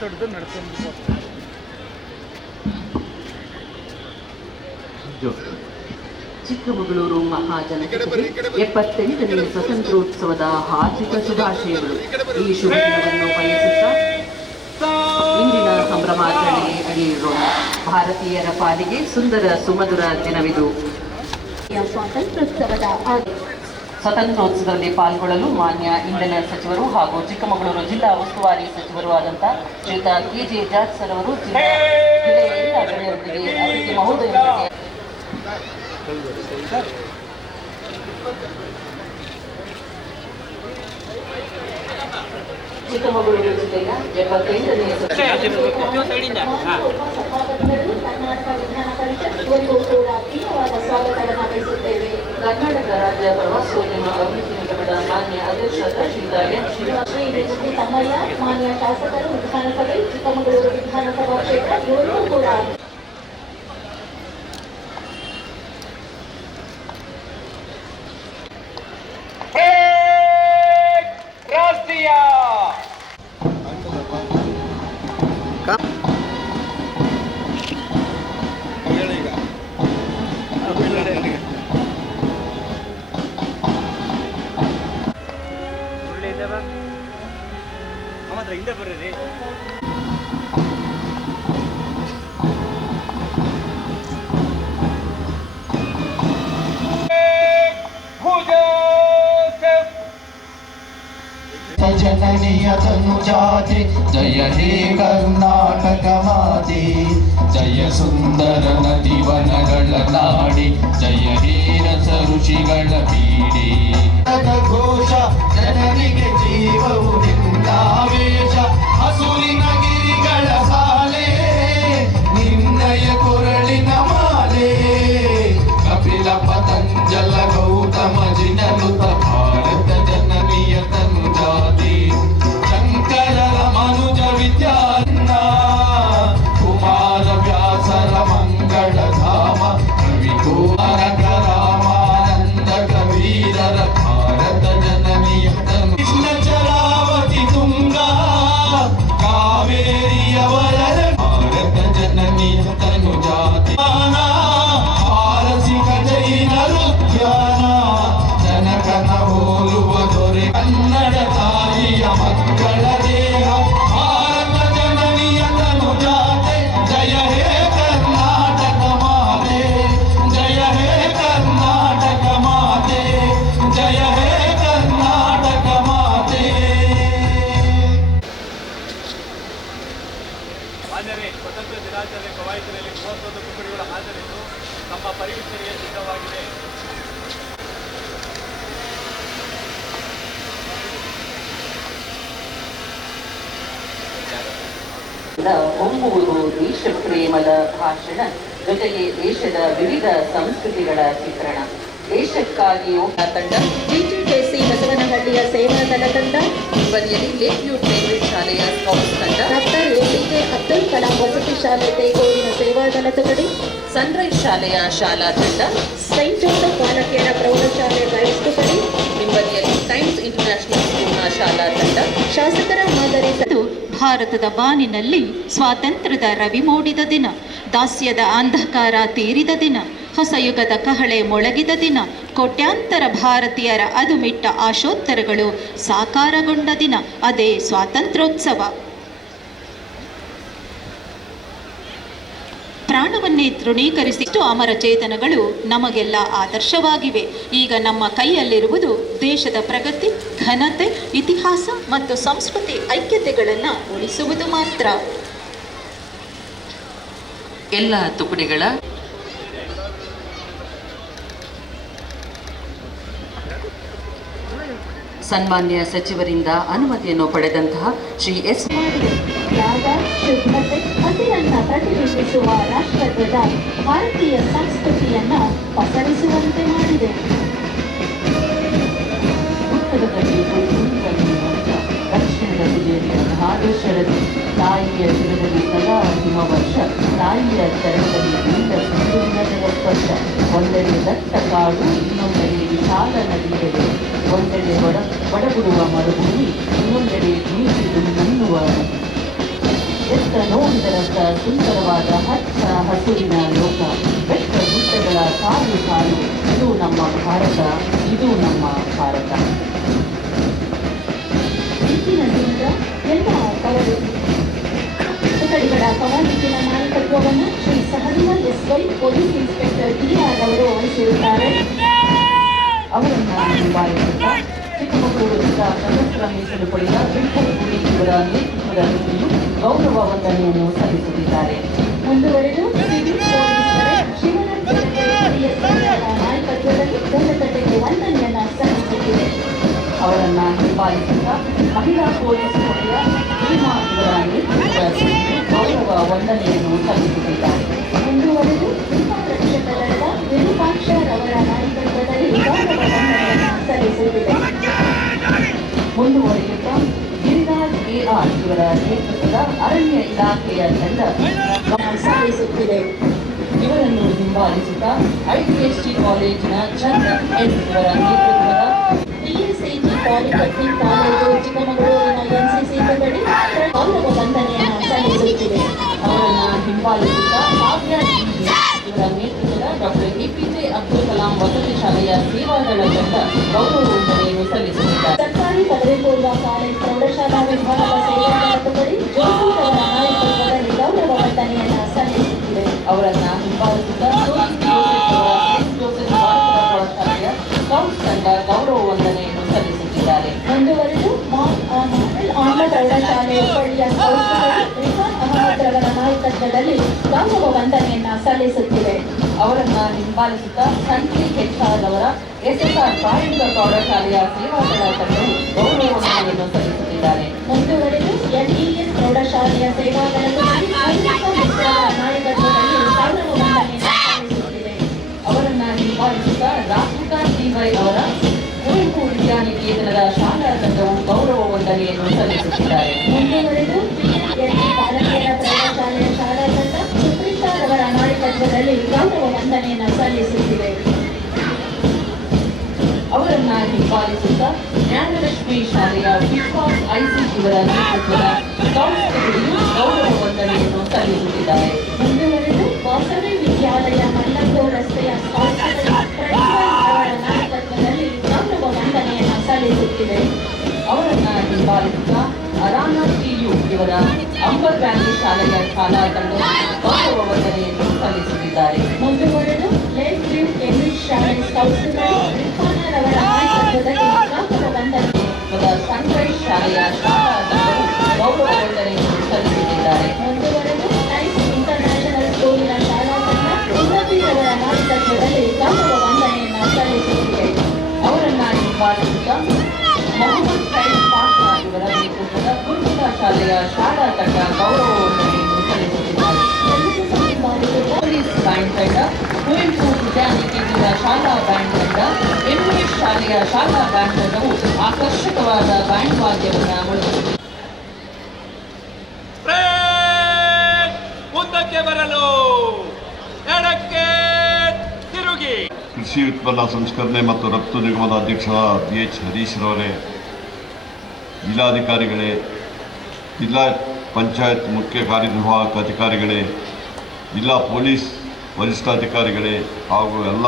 ನಡ್ಕೊಂಡು ಚಿಕ್ಕಮಗಳೂರು ಮಹಾಜನತೆಗೆ ಎಪ್ಪತ್ತೆಂಟನೇ ಸ್ವತಂತ್ರೋತ್ಸವದ ಹಾರ್ದಿಕ ಶುಭಾಶಯಗಳು. ಈ ಶುಭ ದಿನವನ್ನು ಬಯಸುತ್ತಾ ಇಂದಿನ ಸಂಭ್ರಮಾಚರಣೆಗೆ ಅಡಿಯಿರೋಣ ಭಾರತೀಯರ ಪಾಲಿಗೆ ಸುಂದರ ಸುಮಧುರ ದಿನವಿದು. ಸ್ವಾತಂತ್ರ್ಯೋತ್ಸವದ ಆಗಿ ಸ್ವತಂತ್ರೋತ್ಸವದಲ್ಲಿ ಪಾಲ್ಗೊಳ್ಳಲು ಮಾನ್ಯ ಇಂಧನ ಸಚಿವರು ಹಾಗೂ ಚಿಕ್ಕಮಗಳೂರು ಜಿಲ್ಲಾ ಉಸ್ತುವಾರಿ ಸಚಿವರು ಆದಂಥ ಶ್ರೀಯುತ ಕೆ ಜೆ ಜಾಜ್ ಸರ್ ಅವರು ಜಿಲ್ಲಾ ಜಿಲ್ಲೆಯ ಗಣ್ಯರೊಂದಿಗೆ ಚಿಕ್ಕಮಗಳೂರು ಜಿಲ್ಲೆಯ ಸಂಪಾದಕರು ಕರ್ನಾಟಕ ವಿಧಾನ ಪರಿಷತ್ ಇವರಿಗೂ ಕೂಡ ತೀವ್ರವಾದ ಸ್ವಾಗತವನ್ನು ಬಯಸುತ್ತೇವೆ ಕರ್ನಾಟಕ ರಾಜ್ಯ ಪ್ರವಾಸೋದ್ಯಮ ಅಭಿವೃದ್ಧಿ ನಿಗಮದ ಮಾನ್ಯ ಅಧ್ಯಕ್ಷರಾದ ಶ್ರೀ ತಮ್ಮಯ್ಯ ಮಾನ್ಯ ಶಾಸಕರು ವಿಧಾನಸಭೆ ಚಿಕ್ಕಮಗಳೂರು ವಿಧಾನಸಭಾ ಕ್ಷೇತ್ರ ಇವರಿಗೂ ಕೂಡ ಹಿಂದೆ ಬರ್ರಿ. ಜನನಿಯ ತನುಜಾತೆ ಜಯ ಹೇ ಕರ್ನಾಟಕ ಮಾತೆ. ಜಯ ಸುಂದರ ನದಿ ವನಗಳ ನಾಡಿ ಜಯ ಹೇ ರಸ ಋಷಿಗಳ ಬೀಡಿ ಘೋಷ ಜನನಿಗೆ ಜೀವವು ಪ್ರೇಮದ ಭಾಷಣ ಜೊತೆಗೆ ದೇಶದ ವಿವಿಧ ಸಂಸ್ಕೃತಿಗಳ ಚಿತ್ರಣ. ದೇಶಕ್ಕಾಗಿ ಯೋಗ ತಂಡ ಜಿಟಿಕೆಸಿ ಬಸವನಹಳ್ಳಿಯ ಸೇವಾದಳ ತಂಡ ಬದಿಯಲ್ಲಿ ಲೇಕ್ ವ್ಯೂ ಪ್ರೈವೇಟ್ ಶಾಲೆಯ ಸ್ಕೌಟ್ಸ್ ತಂಡ. ಡಾಕ್ಟರ್ ಎಪಿಜೆ ಅಬ್ದುಲ್ ಕಲಾಂ ವಸತಿ ಶಾಲೆ ತೇಗೂರಿನ ಸೇವಾದಳ ತುಕಡಿ ಸನ್ರೈಸ್ ಶಾಲೆಯ ಶಾಲಾ ತಂಡ. ಸೈಂಟ್ ಜೋಸೆಫ್ ಬಾಲಕಿಯರ ಪ್ರೌಢಶಾಲೆ ಗೈಡ್ಸ್ ತುಕಡಿ ಹಿಂಬದಿಯಲ್ಲಿ ಟೈಮ್ಸ್ ಸ್ಕೂಲ್ನ ಶಾಲಾ ತಂಡ ಶಾಸಕರ ಮಾದರಿ ಭಾರತದ ಬಾನಿನಲ್ಲಿ ಸ್ವಾತಂತ್ರ್ಯದ ರವಿ ಮೂಡಿದ ದಿನ, ದಾಸ್ಯದ ಅಂಧಕಾರ ತೀರಿದ ದಿನ, ಹೊಸ ಯುಗದ ಕಹಳೆ ಮೊಳಗಿದ ದಿನ, ಕೋಟ್ಯಾಂತರ ಭಾರತೀಯರ ಅದುಮಿಟ್ಟ ಆಶೋತ್ತರಗಳು ಸಾಕಾರಗೊಂಡ ದಿನ, ಅದೇ ಸ್ವಾತಂತ್ರ್ಯೋತ್ಸವ. ಪ್ರಾಣವನ್ನೇ ತೃಣೀಕರಿಸಿ ಅಮರ ಚೇತನಗಳು ನಮಗೆಲ್ಲ ಆದರ್ಶವಾಗಿವೆ. ಈಗ ನಮ್ಮ ಕೈಯಲ್ಲಿರುವುದು ದೇಶದ ಪ್ರಗತಿ, ಘನತೆ, ಇತಿಹಾಸ ಮತ್ತು ಸಂಸ್ಕೃತಿ ಐಕ್ಯತೆಗಳನ್ನು ಉಳಿಸುವುದು ಮಾತ್ರ. ಎಲ್ಲ ತುಕಡಿಗಳ ಸನ್ಮಾನ್ಯ ಸಚಿವರಿಂದ ಅನುಮತಿಯನ್ನು ಪಡೆದಂತಹ ಶ್ರೀ ಎಸ್ ಶುದ್ಧತೆ ಹಸಿರನ್ನ ಪ್ರತಿಬಿಂಬಿಸುವ ರಾಷ್ಟ್ರಧ್ವಜ ಭಾರತೀಯ ಸಂಸ್ಕೃತಿಯನ್ನ ಪಸರಿಸುವಂತೆ ಮಾಡಿದೆ. ದಕ್ಷಿಣದ ತುದಿಯಲ್ಲಿ ಮಹಾದೇಶ್ವರದಿ ತಾಯಿಯ ಶಿರದಲ್ಲಿ ಸದಾ ಹಿಮವರ್ಷ ತಾಯಿಯ ಚರಣದಲ್ಲಿ ಜಗಸ್ಪರ್ಶ ಒಂದೆಡೆ ದಟ್ಟ ಕಾಡು ಇನ್ನೊಂದೆಡೆ ವಿಶಾಲ ನದಿಯೆಡೆ ಒಂದೆಡೆ ಒಡ, ಒಡಗುಡುವ ಮರುಭೂಮಿ, ಇನ್ನೊಂದೆಡೆ ಧುಮಿಸಿ ಧುಮ್ಮನ್ನುವ ಎತ್ತ ದಟ್ಟ ಸುಂದರವಾದ ಹಚ್ಚ ಹಸುರಿನ ಲೋಕ. ಬೆಟ್ಟ ಗುಡ್ಡಗಳ ಸಾಲು ಸಾಲು ಇದು ನಮ್ಮ ಭಾರತ, ಇದು ನಮ್ಮ ಭಾರತ. ಇಂದಿನ ದಿನದ ಎಲ್ಲ ತುಕಡಿಗಳ ಕವಾಲಿಕಿನ ನಾಯಕತ್ವವನ್ನು Shri Sahadeva S Y police inspector D R ಅವರು ವಹಿಸಿರುತ್ತಾರೆ. ಅವರನ್ನ ನಿಭಾಯಿಸುತ್ತಾ ಚಿಕ್ಕಮಗಳೂರು ಸಶಸ್ತ್ರ ಮೀಸಲು ಪಡೆದ ಗುಡಿ ಇವರ ನೇತೃತ್ವದಲ್ಲಿ ಗೌರವ ವಂದನೆಯನ್ನು ಸಲ್ಲಿಸುತ್ತಿದ್ದಾರೆ. ಮುಂದುವರೆದು ನಾಯಕತ್ವದಲ್ಲಿ ವಂದನೆಯನ್ನ ಸಲ್ಲಿಸುತ್ತಿದೆ ಅವರನ್ನು ಹಿಂಬಾಲಿಸುತ್ತಾ ಮಹಿಳಾ ಪೊಲೀಸ್ ಪಡೆಯ ಭೀಮಾ ಇವರ ನೇತೃತ್ವದಲ್ಲಿ ಗೌರವ ವಂದನೆಯನ್ನು ಸಲ್ಲಿಸುತ್ತಿದ್ದಾರೆ. ಸಲ್ಲಿಸುತ್ತಿದೆ ಮುಂದುವರಿಯುತ್ತಾ? ಗಿರಿರಾಜ್ ಕೆಆರ್ ಇವರ ನೇತೃತ್ವದ ಅರಣ್ಯ ಇಲಾಖೆಯ ತಂಡ ಸಾಗಿಸುತ್ತಿದೆ ಇವರನ್ನು ಹಿಂಬಾಲಿಸುತ್ತಾ ಐಟಿಎಸ್ಟಿ ಕಾಲೇಜಿನ ಚಂದ್ರ ಎನ್ ಇವರ ನೇತೃತ್ವದ ಪಿಎಸ್ಸಿಟಿ ಪಾಲಿಟೆಕ್ನಿಕ್ ಕಾಲೇಜು ಚಿಕ್ಕಮಗಳೂರಿನ ಎನ್ಸಿಸಿ ತುಕಡಿ ಗೌರವ ವಂದನೆಯನ್ನು ಸಲ್ಲಿಸುತ್ತಿದೆ. ಅವರನ್ನು ಹಿಂಬಾಲಿಸುತ್ತಾ ಕಾವ್ಯ ಇವರ ಕಲಾಂ ವಸತಿ ಶಾಲೆಯ ಸೇವಾದಳ ತಂಡ ಗೌರವ ವಂದನೆಯನ್ನು ಸಲ್ಲಿಸುತ್ತಿದ್ದಾರೆ ಸರ್ಕಾರಿ ಪದವಿ ಪೂರ್ವ ಪ್ರೌಢಶಾಲಾ ವಿಭಾಗದ ಅವರ ಗೌರವ ವಂದನೆಯನ್ನು ಸಲ್ಲಿಸುತ್ತಿದೆ ಅವರನ್ನ ಬಾಲಕರ ಪ್ರೌಢಶಾಲೆಯ ತಂಡ ಗೌರವ ವಂದನೆಯನ್ನು ಸಲ್ಲಿಸುತ್ತಿದ್ದಾರೆ ಮುಂದುವರೆದು ಆಂಗ್ಲ ಹುಬ್ಬಳ್ಳಿಯ ನಾಯಕತ್ವದಲ್ಲಿ ಗೌರವ ವಂದನೆಯನ್ನ ಸಲ್ಲಿಸುತ್ತಿದೆ. ಅವರನ್ನ ಹಿಂಬಾಲಿಸುತ್ತಾ ಸಂಜಿ ಹೆಚ್ಚಾದವರ ಎಸ್ಎಸ್ಆರ್ ಪ್ರಾಯೋಗಿಕ ಪ್ರೌಢಶಾಲೆಯ ಸೇವಾದಳ ತಂಡವು ಗೌರವ ವಂದನೆಯನ್ನು ಸಲ್ಲಿಸುತ್ತಿದ್ದಾರೆ. ಮುಂದುವರೆದು ಎನ್ಇಎಸ್ ಪ್ರೌಢಶಾಲೆಯ ವಂದನೆಯನ್ನು ಸಲ್ಲಿಸುತ್ತಿದೆ. ಅವರನ್ನ ಹಿಂಬಾಲಿಸುತ್ತಾ ರಾಧಿಕಾ ಸಿವೈ ಅವರ ಕುವೆಂಪು ವಿದ್ಯಾನಿಕೇತನದ ಶಾಲಾ ತಂಡವು ಗೌರವ ವಂದನೆಯನ್ನು ಸಲ್ಲಿಸುತ್ತಿದ್ದಾರೆ. ಮುಂದುವರೆದು ಅವರನ್ನ ಹಿಂಬಾಲಿಸುತ್ತಾ ಜ್ಞಾನಲಕ್ಷ್ಮಿ ಶಾಲೆಯ ವಿಶ್ವಾಸ್ ಐಸಿ ಇವರ ನೇತೃತ್ವದ ಸಂಸ್ಥೆಗಳು ಗೌರವ ವಂದನೆಯನ್ನು ಸಲ್ಲಿಸುತ್ತಿದ್ದಾರೆ. ಮುಂದುವರೆದು ಬಸವಿ ವಿದ್ಯಾಲಯ ಮಲ್ಲಂದೋ ರಸ್ತೆಯ ಗೌರವ ವಂದನೆಯನ್ನು ಸಲ್ಲಿಸುತ್ತಿದೆ. ಅವರನ್ನ ಹಿಂಬಾಲಿಸುತ್ತಾ ಅರಾನ ಟಿಯು ಇವರ ಅಂಬರ್ ವ್ಯಾಲಿ ಶಾಲೆಯ ಶಾಲಾ ತಂಡ ಗೌರವ ವಂದನೆಯನ್ನು ಸಲ್ಲಿಸುತ್ತಿದ್ದಾರೆ. ಸಲ್ಲಿಸುತ್ತಿದ್ದಾರೆ. ಮುಂದುವರೆದು ಟೈಮ್ಸ್ ಇಂಟರ್ನ್ಯಾಷನಲ್ ಸ್ಕೂಲಿನ ಶಾಲಾ ತಂಡ ಉನ್ನತಿಯವರ ನಾಯಕತ್ವದಲ್ಲಿ ಗೌರವ ವಂದನೆಯನ್ನು ಸಲ್ಲಿಸುತ್ತಿದೆ ಅವರನ್ನ ಹಿಂಬಾಲಿಸುತ್ತಾ ಮೊಹಮ್ಮದ್ ಸೈದ್ ಪಾಷಾ ಇವರ ನೇತೃತ್ವದ ಗುರುಕುಲ ಶಾಲೆಯ ಶಾಲಾ ತಂಡ ಗೌರವ ವಂದನೆಯನ್ನು ಸಲ್ಲಿಸುತ್ತಿದ್ದಾರೆ. ಪೊಲೀಸ್ ಬ್ಯಾಂಡ್ ತಂಡ ಕುವೆಂಪು ಶಾಲಾ ಬ್ಯಾಂಡ್ ತಂಡ ಎಂಎಸ್ ಶಾಲೆಯ ಶಾಲಾ ಬ್ಯಾಂಡ್ ತಂಡವು ಆಕರ್ಷಕವಾದ ಬ್ಯಾಂಡ್ ವಾದ್ಯವನ್ನು ಮುಳುಗಿಸಿದೆ ಮುಂದಕ್ಕೆ ಬರಲು. ಎಡಕ್ಕೆ ತಿರುಗಿ. ಕೃಷಿ ಉತ್ಪನ್ನ ಸಂಸ್ಕರಣೆ ಮತ್ತು ರಫ್ತು ನಿಗಮದ ಅಧ್ಯಕ್ಷ ಬಿ ಎಚ್ ಹರೀಶ್ ರವರೇ ಜಿಲ್ಲಾಧಿಕಾರಿಗಳೇ ಜಿಲ್ಲಾ ಪಂಚಾಯತ್ ಮುಖ್ಯ ಕಾರ್ಯನಿರ್ವಾಹಕ ಅಧಿಕಾರಿಗಳೇ ಜಿಲ್ಲಾ ಪೊಲೀಸ್ ವರಿಷ್ಠಾಧಿಕಾರಿಗಳೇ ಹಾಗೂ ಎಲ್ಲ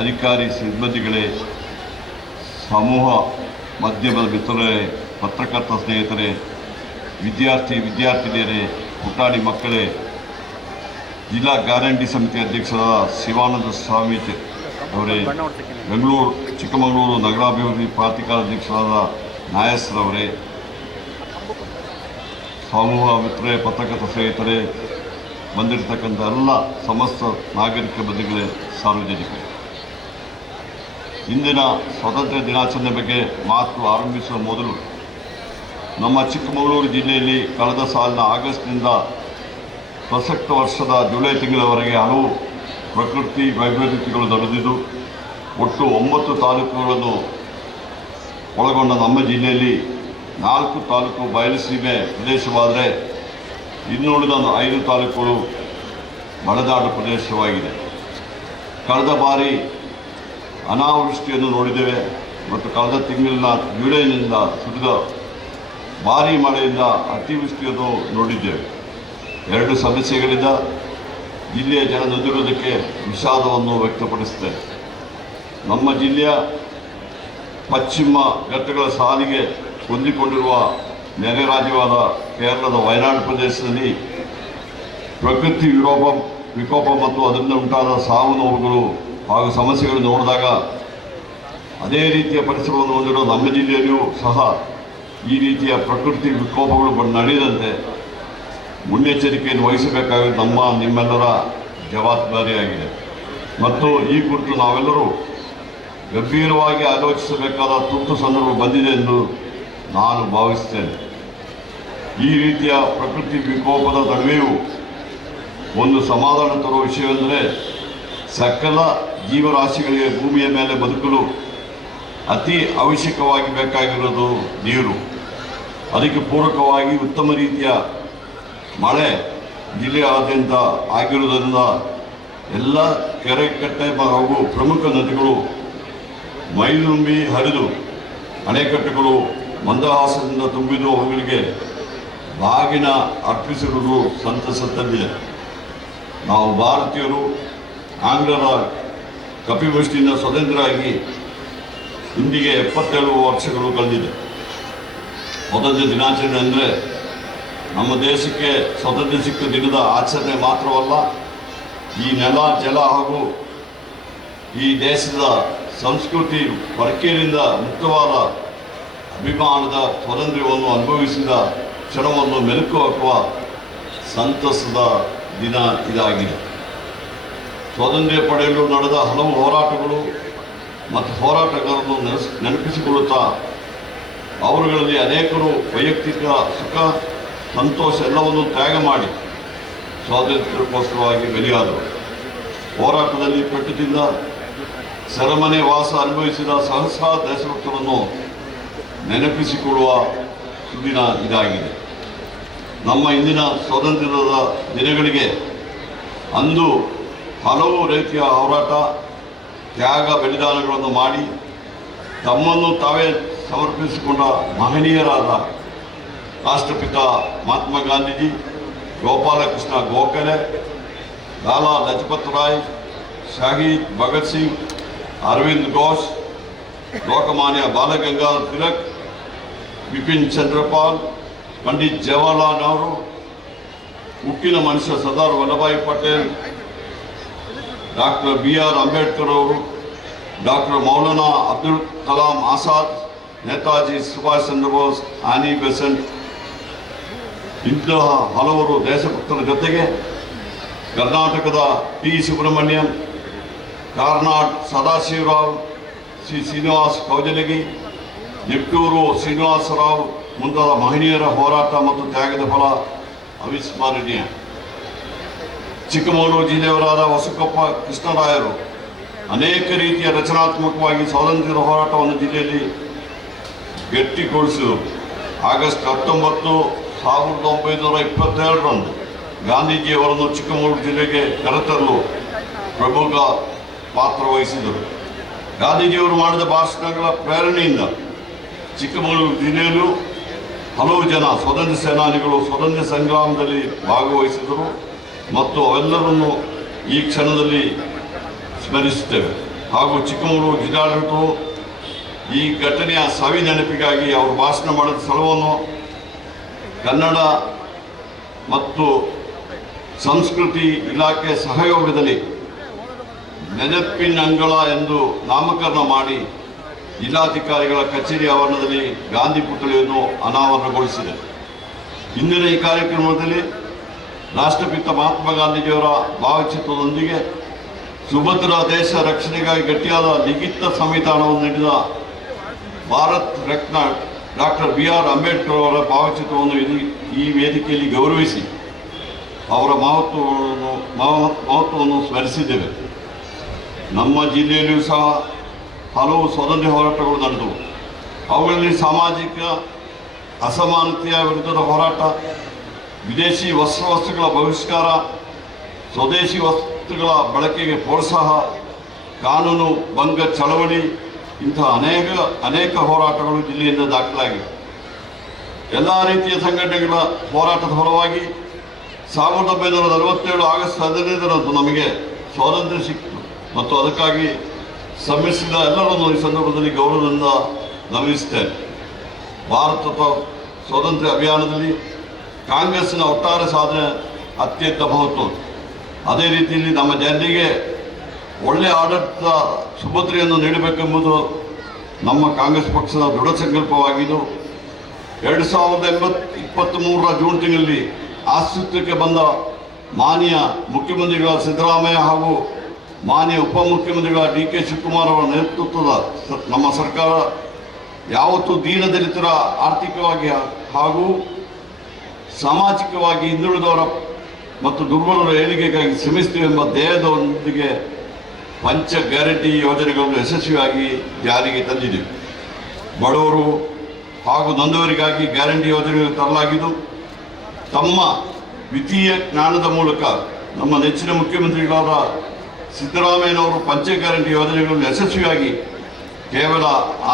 ಅಧಿಕಾರಿ ಸಿಬ್ಬಂದಿಗಳೇ, ಸಮೂಹ ಮಾಧ್ಯಮದ ಮಿತ್ರರೇ, ಪತ್ರಕರ್ತ ಸ್ನೇಹಿತರೆ, ವಿದ್ಯಾರ್ಥಿ, ವಿದ್ಯಾರ್ಥಿನಿಯರೇ ಪುಟಾಣಿ ಮಕ್ಕಳೇ, ಜಿಲ್ಲಾ ಗ್ಯಾರಂಟಿ ಸಮಿತಿ ಅಧ್ಯಕ್ಷರಾದ ಶಿವಾನಂದ ಸ್ವಾಮೀಜಿ ಅವರೇ, ಬೆಂಗಳೂರು, ಚಿಕ್ಕಮಗಳೂರು ನಗರಾಭಿವೃದ್ಧಿ ಪ್ರಾಧಿಕಾರ ಅಧ್ಯಕ್ಷರಾದ ನಾಯಸ್ರವರೇ ಸಮೂಹ ಮಿತ್ರರೇ, ಪತ್ರಕರ್ತ ಸ್ನೇಹಿತರೆ, ಬಂದಿರತಕ್ಕಂಥ ಎಲ್ಲ ಸಮಸ್ತ ನಾಗರಿಕ ಬದಿಗಳೇ ಸಾರ್ವಜನಿಕರೇ. ಇಂದಿನ ಸ್ವಾತಂತ್ರ್ಯ ದಿನಾಚರಣೆ ಬಗ್ಗೆ ಮಾತು ಆರಂಭಿಸುವ ಮೊದಲು ನಮ್ಮ ಚಿಕ್ಕಮಗಳೂರು ಜಿಲ್ಲೆಯಲ್ಲಿ ಕಳೆದ ಸಾಲಿನ ಆಗಸ್ಟ್ನಿಂದ ಪ್ರಸಕ್ತ ವರ್ಷದ ಜುಲೈ ತಿಂಗಳವರೆಗೆ ಹಲವು ಪ್ರಕೃತಿ ವೈಪರೀತ್ಯಗಳು ನಡೆದಿದ್ದು ಒಟ್ಟು ಒಂಬತ್ತು ತಾಲೂಕುಗಳನ್ನು ಒಳಗೊಂಡ ನಮ್ಮ ಜಿಲ್ಲೆಯಲ್ಲಿ ನಾಲ್ಕು ತಾಲೂಕು ಬಯಲುಸೀಮೆ ಪ್ರದೇಶವಾದರೆ ಇನ್ನುಳಿದ ಐದು ತಾಲೂಕುಗಳು ಮಲೆನಾಡು ಪ್ರದೇಶವಾಗಿದೆ. ಕಳೆದ ಬಾರಿ ಅನಾವೃಷ್ಟಿಯನ್ನು ನೋಡಿದ್ದೇವೆ. ಮತ್ತು ಕಳೆದ ತಿಂಗಳಿನ ಜುಲೈನಿಂದ ಸುರಿದ ಭಾರೀ ಮಳೆಯಿಂದ ಅತಿವೃಷ್ಟಿಯನ್ನು ನೋಡಿದ್ದೇವೆ. ಎರಡು ಸಮಸ್ಯೆಗಳಿಂದ ಜಿಲ್ಲೆಯ ಜನ ವಿಷಾದವನ್ನು ವ್ಯಕ್ತಪಡಿಸಿದೆ ನಮ್ಮ ಜಿಲ್ಲೆಯ ಪಶ್ಚಿಮ ಘಟ್ಟಗಳ ಸಾಲಿಗೆ ಹೊಂದಿಕೊಂಡಿರುವ ನೆರೆ ರಾಜ್ಯವಾದ ಕೇರಳದ ವಯನಾಡು ಪ್ರದೇಶದಲ್ಲಿ ಪ್ರಕೃತಿ ವಿರೋಪ ವಿಕೋಪ ಮತ್ತು ಅದರಿಂದ ಉಂಟಾದ ಸಾವು ನೋವುಗಳು ಹಾಗೂ ಸಮಸ್ಯೆಗಳು ನೋಡಿದಾಗ ಅದೇ ರೀತಿಯ ಪರಿಸರವನ್ನು ಹೊಂದಿರುವ ನಮ್ಮ ಜಿಲ್ಲೆಯಲ್ಲಿಯೂ ಸಹ ಈ ರೀತಿಯ ಪ್ರಕೃತಿ ವಿಕೋಪಗಳು ನಡೆಯದಂತೆ ಮುನ್ನೆಚ್ಚರಿಕೆಯನ್ನು ವಹಿಸಬೇಕಾಗಿದ್ದು ನಮ್ಮ, ನಿಮ್ಮೆಲ್ಲರ ಜವಾಬ್ದಾರಿಯಾಗಿದೆ. ಮತ್ತು ಈ ಕುರಿತು ನಾವೆಲ್ಲರೂ ಗಂಭೀರವಾಗಿ ಆಲೋಚಿಸಬೇಕಾದ ತುರ್ತು ಸಂದರ್ಭ ಬಂದಿದೆ ಎಂದು ನಾನು ಭಾವಿಸುತ್ತೇನೆ ಈ ರೀತಿಯ ಪ್ರಕೃತಿ ವಿಕೋಪದ ನಡುವೆಯೂ ಒಂದು ಸಮಾಧಾನ ತರುವ ವಿಷಯವೆಂದರೆ ಸಕಲ ಜೀವರಾಶಿಗಳಿಗೆ ಭೂಮಿಯ ಮೇಲೆ ಬದುಕಲು ಅತಿ ಅವಶ್ಯಕವಾಗಿ ಬೇಕಾಗಿರೋದು ನೀರು. ಅದಕ್ಕೆ ಪೂರಕವಾಗಿ ಉತ್ತಮ ರೀತಿಯ ಮಳೆ ಜಿಲ್ಲೆಯಾದ್ಯಂತ ಆಗಿರುವುದರಿಂದ ಎಲ್ಲ ಕೆರೆ ಕಟ್ಟೆ ಹಾಗೂ ಪ್ರಮುಖ ನದಿಗಳು ಮೈದುಂಬಿ ಹರಿದು ಅಣೆಕಟ್ಟುಗಳು ಮಂದಹಾಸದಿಂದ ತುಂಬಿದ್ದು ಅವುಗಳಿಗೆ ಬಾಗಿನ ಅರ್ಪಿಸಿರುವುದು ಸಂತಸ ತಂದಿದೆ ನಾವು ಭಾರತೀಯರು, ಆಂಗ್ಲರ ಕಪಿವೃಷ್ಟಿಯಿಂದ ಸ್ವತಂತ್ರರಾಗಿ ಇಂದಿಗೆ ಎಪ್ಪತ್ತೇಳು ವರ್ಷಗಳು ಕಳೆದಿದೆ. ಸ್ವತಂತ್ರ ದಿನಾಚರಣೆ ಅಂದರೆ ನಮ್ಮ ದೇಶಕ್ಕೆ ಸ್ವತಂತ್ರ ಸಿಕ್ಕ ದಿನದ ಆಚರಣೆ ಮಾತ್ರವಲ್ಲ, ಈ ನೆಲ, ಜಲ ಹಾಗೂ ಈ ದೇಶದ ಸಂಸ್ಕೃತಿ ಪರಕೇರಿಂದ ಮುಕ್ತವಾದ ಅಭಿಮಾನದ ಸ್ವಾತಂತ್ರ್ಯವನ್ನು ಅನುಭವಿಸಿದ ಕ್ಷಣವನ್ನು ಮೆಲುಕು ಹಾಕುವ ಸಂತಸದ ದಿನ ಇದಾಗಿದೆ. ಸ್ವಾತಂತ್ರ್ಯ ಪಡೆಯಲು ನಡೆದ ಹಲವು ಹೋರಾಟಗಳು ಮತ್ತು ಹೋರಾಟಗಾರರನ್ನು ನೆನಸ್, ನೆನಪಿಸಿಕೊಳ್ಳುತ್ತಾ ಅವರುಗಳಲ್ಲಿ ಅನೇಕರು ವೈಯಕ್ತಿಕ ಸುಖ, ಸಂತೋಷ ಎಲ್ಲವನ್ನು ತ್ಯಾಗ ಮಾಡಿ ಸ್ವಾತಂತ್ರ್ಯಕ್ಕೋಸ್ಕರವಾಗಿ ಬಲಿಯಾದರು. ಹೋರಾಟದಲ್ಲಿ ಪೆಟ್ಟುತ್ತಿದ್ದ ಸೆರೆಮನೆ ವಾಸ ಅನುಭವಿಸಿದ ಸಹಸ್ರ ದೇಶಭಕ್ತರನ್ನು ನೆನಪಿಸಿಕೊಳ್ಳುವ ದಿನ ಇದಾಗಿದೆ. ನಮ್ಮ ಇಂದಿನ ಸ್ವಾತಂತ್ರ್ಯದ ದಿನಗಳಿಗೆ ಅಂದು ಹಲವು ರೀತಿಯ ಹೋರಾಟ ತ್ಯಾಗ ಬಲಿದಾನಗಳನ್ನು ಮಾಡಿ ತಮ್ಮನ್ನು ತಾವೇ ಸಮರ್ಪಿಸಿಕೊಂಡ ಮಹನೀಯರಾದ ರಾಷ್ಟ್ರಪಿತ ಮಹಾತ್ಮ ಗಾಂಧೀಜಿ ಗೋಪಾಲಕೃಷ್ಣ ಗೋಖಲೆ ಲಾಲಾ ಲಜಪತ್ ರಾಯ್ ಶಹೀದ್ ಭಗತ್ ಸಿಂಗ್ ಅರವಿಂದ್ ಘೋಷ್ ಲೋಕಮಾನ್ಯ ಬಾಲಗಂಗಾಧರ್ ತಿಲಕ್ ಬಿಪಿನ್ ಚಂದ್ರಪಾಲ್ ಪಂಡಿತ್ ಜವಾಹರ್ಲಾಲ್ ನೆಹರು ಉಕ್ಕಿನ ಮನುಷ್ಯ Sardar Vallabhbhai Patel doctor B R Ambedkar ಅವರು, doctor Maulana Abdul Kalam Azad, Netaji Subhash Chandra Bose, Annie Besant ಇಂತಹ ಹಲವರು ದೇಶಭಕ್ತರ ಜೊತೆಗೆ ಕರ್ನಾಟಕದ ಪಿ. ಸುಬ್ರಹ್ಮಣ್ಯಂ, ಕಾರ್ನಾಡ್ ಸದಾಶಿವರಾವ್ ಶ್ರೀ ಶ್ರೀನಿವಾಸ್ ಕೌಜಲಗಿ, ನಿಟ್ಟೂರು ಶ್ರೀನಿವಾಸರಾವ್ ಮುಂತಾದ ಮಹನೀಯರ ಹೋರಾಟ ಮತ್ತು ತ್ಯಾಗದ ಫಲ ಅವಿಸ್ಮರಣೀಯ. ಚಿಕ್ಕಮಗಳೂರು ಜಿಲ್ಲೆಯವರಾದ ಹೊಸಕೊಪ್ಪ ಕೃಷ್ಣರಾಯರು ಅನೇಕ ರೀತಿಯ ರಚನಾತ್ಮಕವಾಗಿ ಸ್ವಾತಂತ್ರ್ಯದ ಹೋರಾಟವನ್ನು ಜಿಲ್ಲೆಯಲ್ಲಿ ಗಟ್ಟಿಗೊಳಿಸಿದರು. ಆಗಸ್ಟ್ ಹತ್ತೊಂಬತ್ತು ಸಾವಿರದ ಒಂಬೈನೂರ ಇಪ್ಪತ್ತೆರಡರಂದು ಗಾಂಧೀಜಿಯವರನ್ನು ಚಿಕ್ಕಮಗಳೂರು ಜಿಲ್ಲೆಗೆ ಕರೆತರಲು ಪ್ರಮುಖ ಪಾತ್ರ ವಹಿಸಿದರು. ಗಾಂಧೀಜಿಯವರು ಮಾಡಿದ ಭಾಷಣಗಳ ಪ್ರೇರಣೆಯಿಂದ ಚಿಕ್ಕಮಗಳೂರು ಜಿಲ್ಲೆಯಲ್ಲೂ ಹಲವು ಜನ ಸ್ವತಂತ್ರ ಸೇನಾನಿಗಳು ಸ್ವತಂತ್ರ ಸಂಗ್ರಾಮದಲ್ಲಿ ಭಾಗವಹಿಸಿದರು. ಮತ್ತು ಅವೆಲ್ಲರನ್ನು ಈ ಕ್ಷಣದಲ್ಲಿ ಸ್ಮರಿಸುತ್ತೇವೆ. ಹಾಗೂ ಚಿಕ್ಕಮಗಳೂರು ಜಿಲ್ಲಾಡಳಿತವು ಈ ಘಟನೆಯ ಸವಿ ನೆನಪಿಗಾಗಿ ಅವರು ಭಾಷಣ ಮಾಡಿದ ಸ್ಥಳವನ್ನು ಕನ್ನಡ ಮತ್ತು ಸಂಸ್ಕೃತಿ ಇಲಾಖೆ ಸಹಯೋಗದಲ್ಲಿ ನೆನಪಿನಂಗಳ ಎಂದು ನಾಮಕರಣ ಮಾಡಿ ಜಿಲ್ಲಾಧಿಕಾರಿಗಳ ಕಚೇರಿ ಆವರಣದಲ್ಲಿ ಗಾಂಧಿ ಪುತ್ಥಳಿಯನ್ನು ಅನಾವರಣಗೊಳಿಸಿದೆ. ಇಂದಿನ ಈ ಕಾರ್ಯಕ್ರಮದಲ್ಲಿ ರಾಷ್ಟ್ರಪಿತ ಮಹಾತ್ಮ ಗಾಂಧೀಜಿಯವರ ಭಾವಚಿತ್ರದೊಂದಿಗೆ ಸುಭದ್ರ ದೇಶ ರಕ್ಷಣೆಗಾಗಿ ಗಟ್ಟಿಯಾದ ಲಿಖಿತ ಸಂವಿಧಾನವನ್ನು ನೀಡಿದ Bharat Ratna doctor B R Ambedkar ಅವರ ಭಾವಚಿತ್ರವನ್ನು ಈ ವೇದಿಕೆಯಲ್ಲಿ ಗೌರವಿಸಿ ಅವರ ಮಹತ್ವವನ್ನು ಮಹತ್ವವನ್ನು ಸ್ಮರಿಸಿದ್ದೇವೆ. ನಮ್ಮ ಜಿಲ್ಲೆಯಲ್ಲಿಯೂ ಸಹ ಹಲವು ಸ್ವಾತಂತ್ರ್ಯ ಹೋರಾಟಗಳು ನಡೆದವು. ಅವುಗಳಲ್ಲಿ ಸಾಮಾಜಿಕ ಅಸಮಾನತೆಯ ವಿರುದ್ಧದ ಹೋರಾಟ ವಿದೇಶಿ ವಸ್ತ್ರ ವಸ್ತುಗಳ ಬಹಿಷ್ಕಾರ, ಸ್ವದೇಶಿ ವಸ್ತುಗಳ ಬಳಕೆಗೆ ಪ್ರೋತ್ಸಾಹ, ಕಾನೂನು ಭಂಗ ಚಳವಳಿ, ಇಂತಹ ಅನೇಕ ಅನೇಕ ಹೋರಾಟಗಳು ಜಿಲ್ಲೆಯಿಂದ ದಾಖಲಾಗಿವೆ. ಎಲ್ಲ ರೀತಿಯ ಸಂಘಟನೆಗಳ ಹೋರಾಟದ ಫಲವಾಗಿ ಸಾವಿರದ ಒಂಬೈನೂರ ನಲವತ್ತೇಳು ಆಗಸ್ಟ್ ಹದಿನೈದರಂದು ನಮಗೆ ಸ್ವಾತಂತ್ರ್ಯ ಸಿಕ್ಕಿತು. ಮತ್ತು ಅದಕ್ಕಾಗಿ ಶ್ರಮಿಸಿದ ಎಲ್ಲರನ್ನು ಈ ಸಂದರ್ಭದಲ್ಲಿ ಗೌರವದಿಂದ ನಮಿಸುತ್ತೇನೆ ಭಾರತದ ಸ್ವಾತಂತ್ರ್ಯ ಅಭಿಯಾನದಲ್ಲಿ ಕಾಂಗ್ರೆಸ್ಸಿನ ಒಟ್ಟಾರೆ ಸಾಧನೆ ಅತ್ಯಂತ ಮಹತ್ವ ಅದೇ ರೀತಿಯಲ್ಲಿ ನಮ್ಮ ಜನರಿಗೆ ಒಳ್ಳೆಯ ಆಡಳಿತ ಸುಭದ್ರೆಯನ್ನು ನೀಡಬೇಕೆಂಬುದು ನಮ್ಮ ಕಾಂಗ್ರೆಸ್ ಪಕ್ಷದ ದೃಢ ಸಂಕಲ್ಪವಾಗಿದ್ದು, ಎರಡು ಸಾವಿರದ ಎಂಬತ್ ಇಪ್ಪತ್ತ್ಮೂರರ ಜೂನ್ ತಿಂಗಳಲ್ಲಿ ಆಸ್ತಿತ್ವಕ್ಕೆ ಬಂದ ಮಾನ್ಯ ಮುಖ್ಯಮಂತ್ರಿಗಳ ಸಿದ್ದರಾಮಯ್ಯ ಹಾಗೂ ಮಾನ್ಯ ಉಪಮುಖ್ಯಮಂತ್ರಿಗಳ ಡಿ ಕೆ ಶಿವಕುಮಾರ್ ಅವರ ನೇತೃತ್ವದ ನಮ್ಮ ಸರ್ಕಾರ ಯಾವತ್ತೂ ದೀನದಲಿತರ ಆರ್ಥಿಕವಾಗಿ ಹಾಗೂ ಸಾಮಾಜಿಕವಾಗಿ ಹಿಂದುಳಿದವರ ಮತ್ತು ದುರ್ಬಲರ ಏಳಿಗೆಗಾಗಿ ಶ್ರಮಿಸ್ತೀವಿ ಎಂಬ ಧ್ಯೇಯದೊಂದಿಗೆ ಪಂಚ ಗ್ಯಾರಂಟಿ ಯೋಜನೆಗಳನ್ನು ಯಶಸ್ವಿಯಾಗಿ ಜಾರಿಗೆ ತಂದಿದ್ದೀವಿ. ಬಡವರು ಹಾಗೂ ನೊಂದವರಿಗಾಗಿ ಗ್ಯಾರಂಟಿ ಯೋಜನೆಗಳು ತರಲಾಗಿದ್ದು, ತಮ್ಮ ದ್ವಿತೀಯ ಜ್ಞಾನದ ಮೂಲಕ ನಮ್ಮ ನೆಚ್ಚಿನ ಮುಖ್ಯಮಂತ್ರಿಗಳಾದ ಸಿದ್ದರಾಮಯ್ಯನವರು ಪಂಚ ಗ್ಯಾರಂಟಿ ಯೋಜನೆಗಳನ್ನು ಯಶಸ್ವಿಯಾಗಿ ಕೇವಲ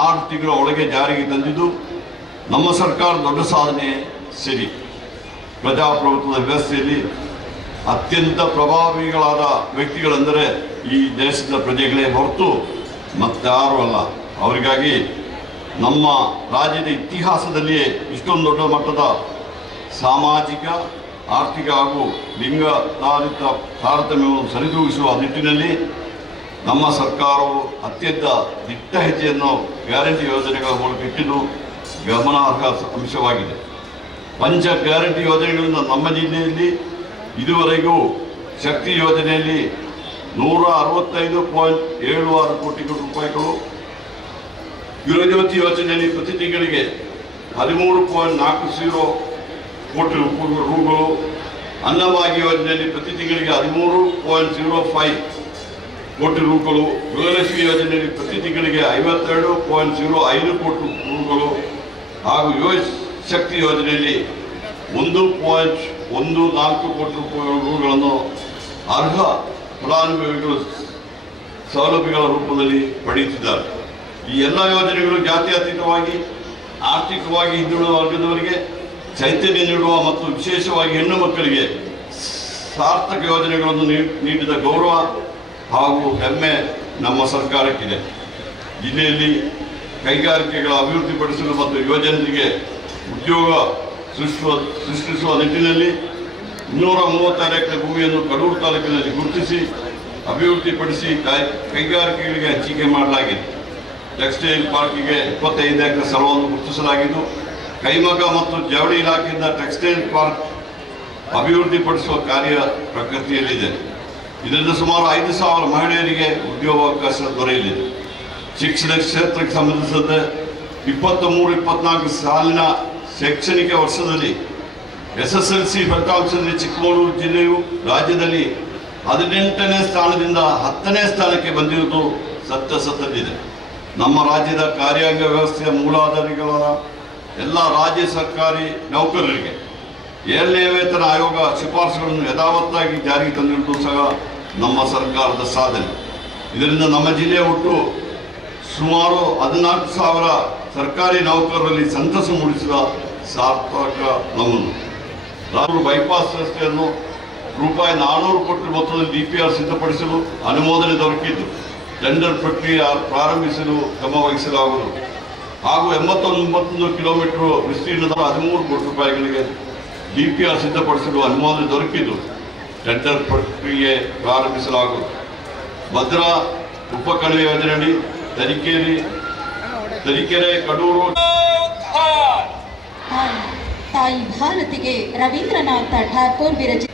ಆರು ತಿಂಗಳ ಒಳಗೆ ಜಾರಿಗೆ ತಂದಿದ್ದು, ನಮ್ಮ ಸರ್ಕಾರ ದೊಡ್ಡ ಸಾಧನೆ ಸರಿ. ಪ್ರಜಾಪ್ರಭುತ್ವದ ವ್ಯವಸ್ಥೆಯಲ್ಲಿ ಅತ್ಯಂತ ಪ್ರಭಾವಿಗಳಾದ ವ್ಯಕ್ತಿಗಳೆಂದರೆ ಈ ದೇಶದ ಪ್ರಜೆಗಳೇ ಹೊರತು ಮತ್ತಾರೂ ಅಲ್ಲ. ಅವರಿಗಾಗಿ ನಮ್ಮ ರಾಜ್ಯದ ಇತಿಹಾಸದಲ್ಲಿಯೇ ಇಷ್ಟೊಂದು ದೊಡ್ಡ ಮಟ್ಟದ ಸಾಮಾಜಿಕ, ಆರ್ಥಿಕ ಹಾಗೂ ಲಿಂಗಾಧಾರಿತ ತಾರತಮ್ಯವನ್ನು ಸರಿದೂಗಿಸುವ ನಿಟ್ಟಿನಲ್ಲಿ ನಮ್ಮ ಸರ್ಕಾರವು ಅತ್ಯಂತ ದಿಟ್ಟ ಹೆಜ್ಜೆಯನ್ನು ಗ್ಯಾರಂಟಿ ಯೋಜನೆಗಳ ಮೂಲಕ ಇಟ್ಟಿದ್ದು ಗಮನಾರ್ಹ ಅಂಶವಾಗಿದೆ. ಪಂಚ ಗ್ಯಾರಂಟಿ ಯೋಜನೆಗಳನ್ನು ನಮ್ಮ ಜಿಲ್ಲೆಯಲ್ಲಿ ಇದುವರೆಗೂ ಶಕ್ತಿ ಯೋಜನೆಯಲ್ಲಿ ನೂರ ಅರವತ್ತೈದು ಪಾಯಿಂಟ್ ಏಳು ಆರು ಕೋಟಿ ರೂಪಾಯಿಗಳು ಗೃಹಜ್ಯೋತಿ ಯೋಜನೆಯಲ್ಲಿ ಪ್ರತಿ ತಿಂಗಳಿಗೆ ಹದಿಮೂರು ಪಾಯಿಂಟ್ ನಾಲ್ಕು ಜೀರೋ ಕೋಟಿ ರೂಗಳು ಅನ್ನಭಾಗ್ಯ ಯೋಜನೆಯಲ್ಲಿ ಪ್ರತಿ ತಿಂಗಳಿಗೆ ಹದಿಮೂರು ಪಾಯಿಂಟ್ ಜೀರೋ ಫೈವ್ ಕೋಟಿ ರೂಗಳು ಗೃಹಲಕ್ಷ್ಮಿ ಯೋಜನೆಯಲ್ಲಿ ಪ್ರತಿ ತಿಂಗಳಿಗೆ ಐವತ್ತೆರಡು ಪಾಯಿಂಟ್ ಜೀರೋ ಐದು ಕೋಟಿ ರೂಗಳು ಹಾಗೂ ಯುವ ಶಕ್ತಿ ಯೋಜನೆಯಲ್ಲಿ ಒಂದು ಪಾಯಿಂಟ್ ಒಂದು ನಾಲ್ಕು ಕೋಟಿ ರೂಪಾಯಿ ರೂಗಳನ್ನು ಅರ್ಹ ಫಲಾನುಭವಿಗಳು ಸೌಲಭ್ಯಗಳ ರೂಪದಲ್ಲಿ ಪಡೆಯುತ್ತಿದ್ದಾರೆ. ಈ ಎಲ್ಲ ಯೋಜನೆಗಳು ಜಾತ್ಯತೀತವಾಗಿ, ಆರ್ಥಿಕವಾಗಿ ಹಿಂದುಳಿದ ವರ್ಗದವರಿಗೆ ಚೈತನ್ಯ ನೀಡುವ ಮತ್ತು ವಿಶೇಷವಾಗಿ ಹೆಣ್ಣು ಮಕ್ಕಳಿಗೆ ಸಾರ್ಥಕ ಯೋಜನೆಗಳನ್ನು ನೀಡಿದ ಗೌರವ ಹಾಗೂ ಹೆಮ್ಮೆ ನಮ್ಮ ಸರ್ಕಾರಕ್ಕಿದೆ. ಜಿಲ್ಲೆಯಲ್ಲಿ ಕೈಗಾರಿಕೆಗಳ ಅಭಿವೃದ್ಧಿಪಡಿಸಲು ಮತ್ತು ಯುವಜನರಿಗೆ ಉದ್ಯೋಗ ಸೃಷ್ಟಿಸುವ ಸೃಷ್ಟಿಸುವ ನಿಟ್ಟಿನಲ್ಲಿ ಇನ್ನೂರ ಮೂವತ್ತಾರು ಎಕರೆ ಭೂಮಿಯನ್ನು ಕಡೂರು ತಾಲೂಕಿನಲ್ಲಿ ಗುರುತಿಸಿ, ಅಭಿವೃದ್ಧಿಪಡಿಸಿ ಕೈಗಾರಿಕೆಗಳಿಗೆ ಹಂಚಿಕೆ ಮಾಡಲಾಗಿದೆ. ಟೆಕ್ಸ್ಟೈಲ್ ಪಾರ್ಕಿಗೆ ಇಪ್ಪತ್ತೈದು ಎಕರೆ ಸ್ಥಳವನ್ನು ಗುರುತಿಸಲಾಗಿದ್ದು ಕೈಮಗ ಮತ್ತು ಜವಳಿ ಇಲಾಖೆಯಿಂದ ಟೆಕ್ಸ್ಟೈಲ್ ಪಾರ್ಕ್ ಅಭಿವೃದ್ಧಿಪಡಿಸುವ ಕಾರ್ಯ ಪ್ರಗತಿಯಲ್ಲಿದೆ. ಇದರಿಂದ ಸುಮಾರು ಐದು ಸಾವಿರ ಮಹಿಳೆಯರಿಗೆ ಉದ್ಯೋಗಾವಕಾಶ ದೊರೆಯಲಿದೆ. ಶಿಕ್ಷಣ ಕ್ಷೇತ್ರಕ್ಕೆ ಸಂಬಂಧಿಸಿದಂತೆ ಇಪ್ಪತ್ತ ಮೂರು ಇಪ್ಪತ್ನಾಲ್ಕು ಸಾಲಿನ ಶೈಕ್ಷಣಿಕ ವರ್ಷದಲ್ಲಿ ಎಸ್ ಎಸ್ ಎಲ್ ಸಿ ಫಲಿತಾಂಶದಲ್ಲಿ ಚಿಕ್ಕಮಗಳೂರು ಜಿಲ್ಲೆಯು ರಾಜ್ಯದಲ್ಲಿ ಹದಿನೆಂಟನೇ ಸ್ಥಾನದಿಂದ ಹತ್ತನೇ ಸ್ಥಾನಕ್ಕೆ ಬಂದಿರುವುದು ಸತ್ಯ ಸತ್ತದಿದೆ ನಮ್ಮ ರಾಜ್ಯದ ಕಾರ್ಯಾಂಗ ವ್ಯವಸ್ಥೆಯ ಮೂಲಾಧಾರಿಗಳಾದ ಎಲ್ಲ ರಾಜ್ಯ ಸರ್ಕಾರಿ ನೌಕರರಿಗೆ ಏಳನೇ ವೇತನ ಆಯೋಗ ಶಿಫಾರಸುಗಳನ್ನು ಯಥಾವತ್ತಾಗಿ ಜಾರಿಗೆ ತಂದಿರುವುದು ಸಹ ನಮ್ಮ ಸರ್ಕಾರದ ಸಾಧನೆ. ಇದರಿಂದ ನಮ್ಮ ಜಿಲ್ಲೆಯ ಒಟ್ಟು ಸುಮಾರು ಹದಿನಾಲ್ಕು ಸಾವಿರ ಸರ್ಕಾರಿ ನೌಕರರಲ್ಲಿ ಸಂತಸ ಮೂಡಿಸಿದ ಸಾರ್ಥಕ ನಮೂನು. ರಾಜೂರು ಬೈಪಾಸ್ ರಸ್ತೆಯನ್ನು ರೂಪಾಯಿ ನಾನ್ನೂರು ಕೋಟಿ ಮೊತ್ತದಲ್ಲಿ ಆರ್ ಸಿದ್ಧಪಡಿಸಲು ಅನುಮೋದನೆ ದೊರಕಿದ್ದು ಟೆಂಡರ್ ಪ್ರಕ್ರಿಯೆ ಪ್ರಾರಂಭಿಸಲು ಕ್ರಮ ವಹಿಸಲಾಗುವುದು. ಹಾಗೂ ಎಂಬತ್ತೊಂಬತ್ತೊಂದು ಕಿಲೋಮೀಟರ್ ವಿಸ್ತೀರ್ಣದ ಹದಿಮೂರು ಕೋಟಿ ರೂಪಾಯಿಗಳಿಗೆ ಡಿ ಪಿ ಆರ್ ಸಿದ್ಧಪಡಿಸಲು ಅನುಮೋದನೆ ದೊರಕಿದ್ದು ಟೆಂಡರ್ ಪ್ರಕ್ರಿಯೆ ಪ್ರಾರಂಭಿಸಲಾಗುವುದು. ಭದ್ರಾ ಉಪಕಣಿವೆ ಯೋಜನೆಯಡಿ ತರೀಕೆರೆ ತರೀಕೆರೆ ಕಡೂರು. ತಾಯಿ ಭಾರತಿಗೆ ರವೀಂದ್ರನಾಥ ಠಾಕೂರ್ ವಿರಚಿತ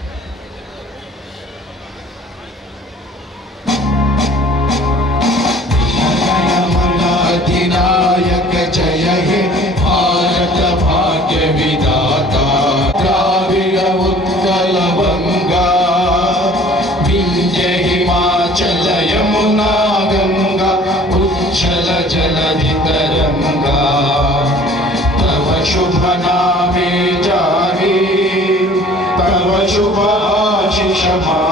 সম্ভব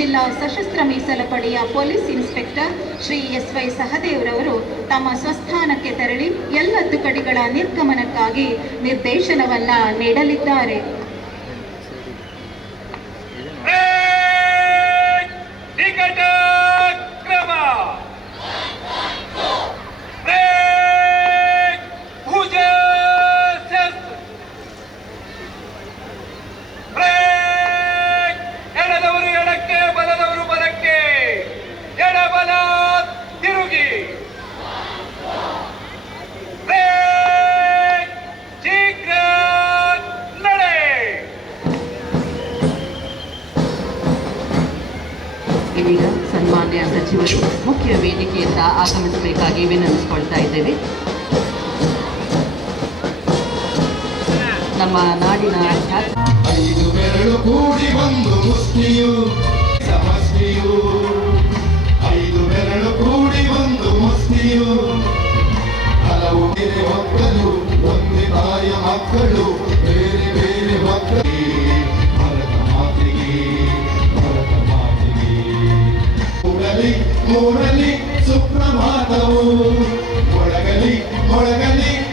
ಜಿಲ್ಲಾ ಸಶಸ್ತ್ರ ಮೀಸಲು ಪಡೆಯ police inspector Shri S Y ಸಹದೇವ್ರವರು ತಮ್ಮ ಸ್ವಸ್ಥಾನಕ್ಕೆ ತೆರಳಿ ಎಲ್ಲ ತುಕಡಿಗಳ ನಿರ್ಗಮನಕ್ಕಾಗಿ ನಿರ್ದೇಶನವನ್ನ ನೀಡಲಿದ್ದಾರೆ. ಇದೀಗ ಸನ್ಮಾನ್ಯ ಸಚಿವರು ಮುಖ್ಯ ವೇದಿಕೆಯಿಂದ ಆಗಮಿಸಬೇಕಾಗಿ ವಿನಂತಿಸಿಕೊಳ್ತಾ ಇದ್ದೇವೆ. ನಮ್ಮ ನಾಡಿನ ಮಕ್ಕಳು ಬೇರೆ ಬೇರೆ ಕೂಡಿ మూడలి సుప్రభాతము. మొడగలి మొడగలి